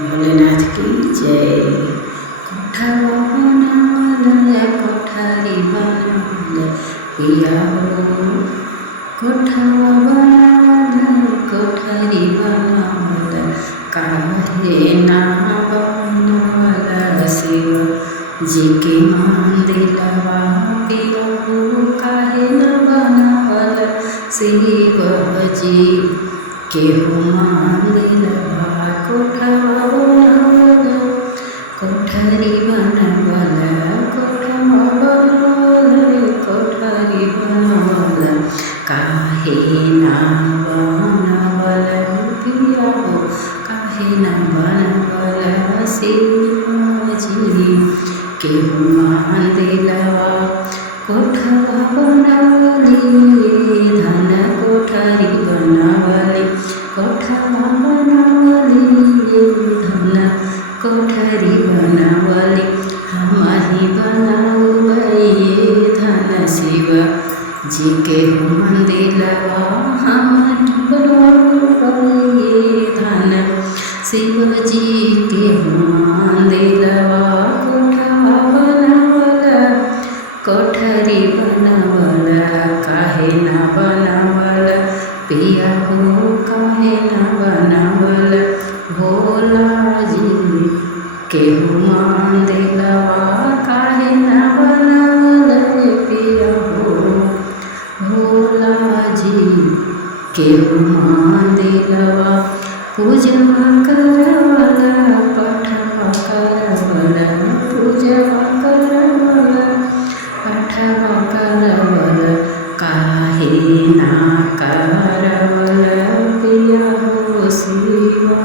भोलेनाथ की जय। कोठावा बनावल कोठारी बनावल पिया हो, कोठावा बनावल कोठारी बनावल काहे ना बनावल शिव जी के मंदिरवा पिया हो, काहे ना बनावल शिव जी के मंदिरवा। कोठावा बनावल कोठारी बनावल कोठावा बनावल कोठारी बनावल काहे ना बनावल पिया हो, काहे ना बनावल शिव जी के मंदिरवा। कोठावा बनावली धन कोठारी बनावली कोठावा बनावली धन कोठारी बनावली हमही बनावे धन शिव जी के मंदिरवा। हमही बनावे धन शिव जी के मंदिरवा। कोठावा बनावल कोठरी बनावल काहे ना बनावल पिया हो, काहे ना बनावल भोला जी के मंदिरवा। काहे ना बनावल पिया हो, भोला जी के मंदिरवा। पूजवा करवल पठवा करवल पूजवा करवल पठवा करवल काहे ना करवल पिया हो शिवा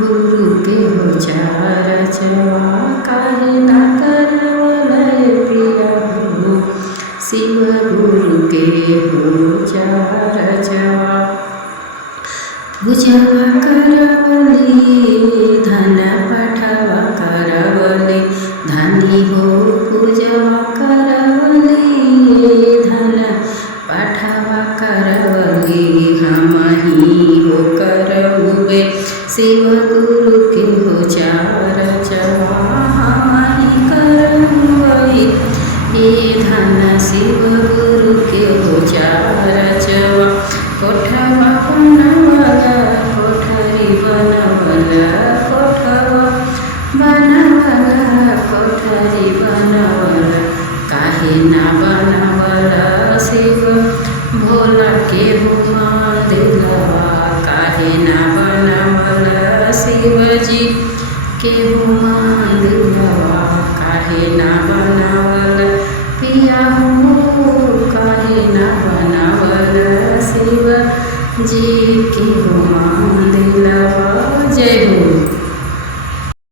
गुरु के हो चरचवा। काहे ना करवल पिया हो शिव गुरु के हो चरचवा। पूजवा करवली धन पठवा करवली धनी हो, पूजवा करवली धन पठवा करवली हमही हो करउबे शिव गुरु के हो चरचवा। हमही करउबे धन शिव गुरु के हो चरचवा। कोठवा बनावल कोठरी बनावल कोठवा बनावल कोठरी बनावल काहे ना बनावल शिव भोला के हो मंदिरवा। काहे ना बनावल शिव जी के हो मंदिरवा। काहे ना बनावल पिया हो, काहे ना बनावल शिव जी के हो मंदिरवा। जय हो।